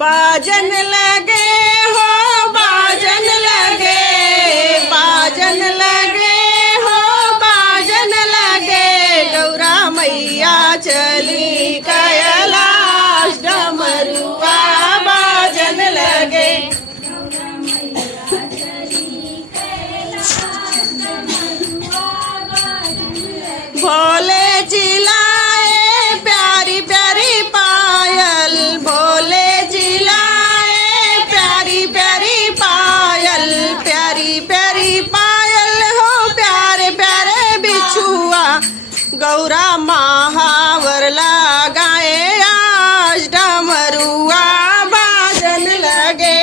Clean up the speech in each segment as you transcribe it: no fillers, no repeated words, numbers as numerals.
बाजन लगे हो बाजन लगे, बाजन लगे हो बाजन लगे, गौरा मैया चली कैलाश डमरुआ बाजन लगे। भोले चिल्लाए प्यारी प्यारी पायल, भोले चिल्लाए प्यारी प्यारी पायल, प्यारी प्यारी पायल हो प्यारे प्यारे बिछुआ, गौरा महावर लगाए आज डमरुआ बाजन लगे।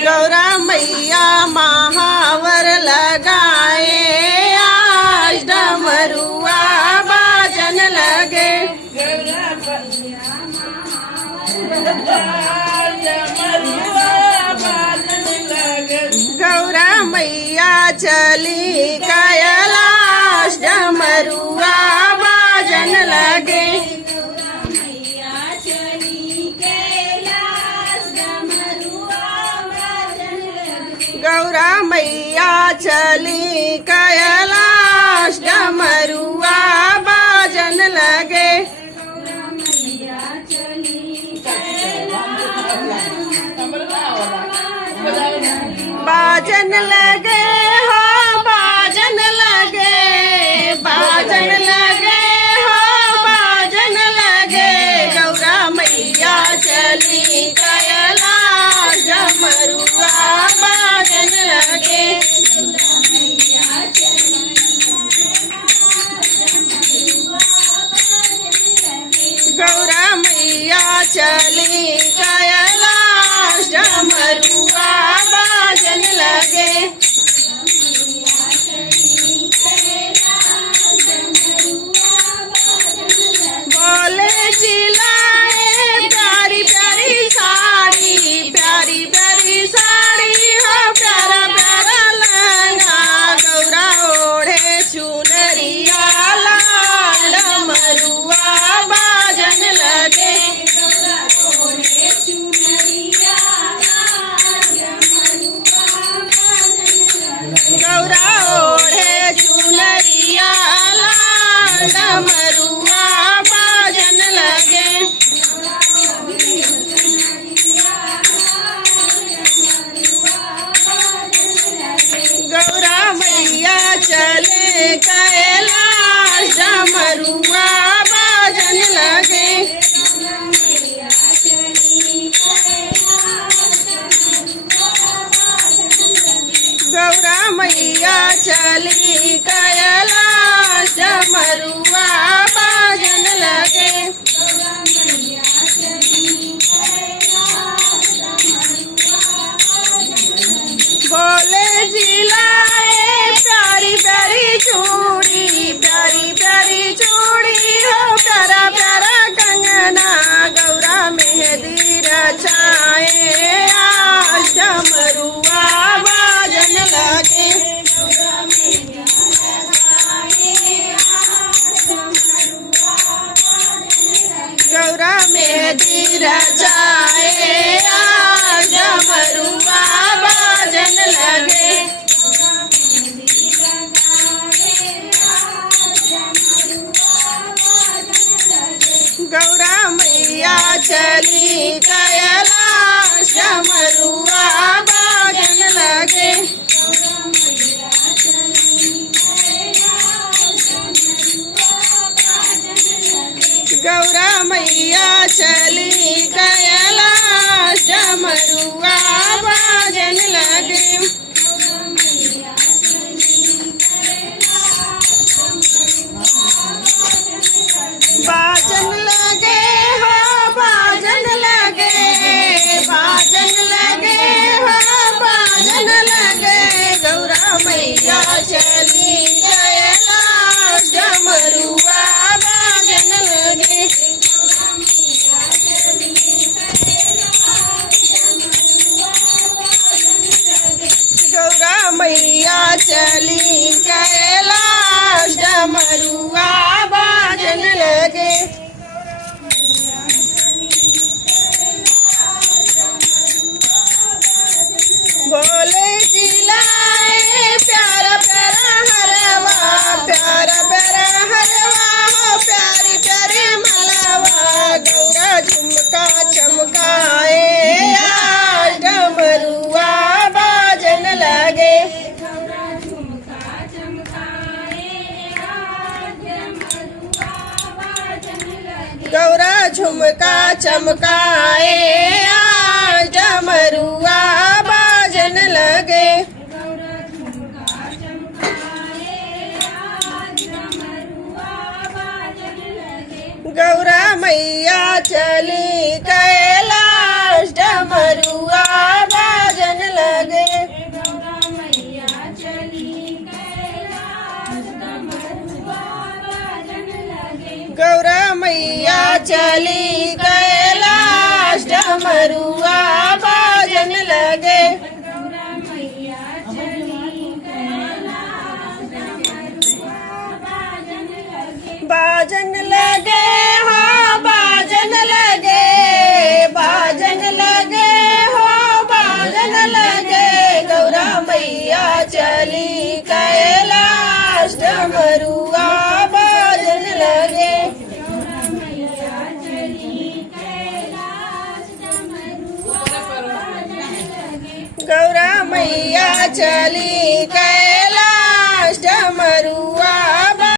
गौरा मैया महावर लगाए आज डमरुआ बाजन लगे। गौरा मैया चली कैलाश डमरुआ बाजन लगे। गौरा मैया चली कैलाश डमरुआ बाजन लगे। बाजन लगे हो बाजन लगे, बाजन लगे हो बाजन लगे, गौरा मैया चली कैलाश डमरुआ बाजन लगे। गौरा मैया चली कैलाश डमरुआ बाजन लगे। भोले चिल्लाए प्यारी प्यारी साड़ी, प्यारी प्यारी साड़ी हो प्यारा प्यारा लहंगा, गौरा ओढ़े चुनरिया लाल डमरुआ बाजन लगे। गौरा ओढ़े चुनरिया लाल डमरुआ बाजन लगे। गौरा मैया चले कैलाश डमरुआ बाजन लगे। गौरा मैया चली कैलाश डमरुआ बाजन लगे। भोले चिल्लाए प्यारी प्यारी चूड़ी, प्यारी प्यारी चूड़ी हो प्यारा प्यारा कंगना, गौरा मेहंदी रचाए आज डमरुआ बाजन लगे। गौरा मेहंदी रचाए आज डमरुआ बाजन लगे। गौरा मैया चली कैलाश डमरुआ बाजन लगे। गौरा मैया चली कैलाश डमरुआ बाजन लगे। बाजन लगे हो बाजन लगे, बाजन लगे हो बाजन लगे, गौरा मैया चली कैलाश डमरुआ बाजन लगे। झुमका चमकाए आज डमरुआ बाजन लगे गौरा मैया चली कैलाश डमरुआ बाजन लगे गौरा मैया चली कैलाश डमरुआ बाजन लगे बाजन लगे हाँ बाजन लगे बाजन लगे हो बाजन लगे गौरा मैया चली कैलाश डमरुआ बाजन लगे गौरा मैया चली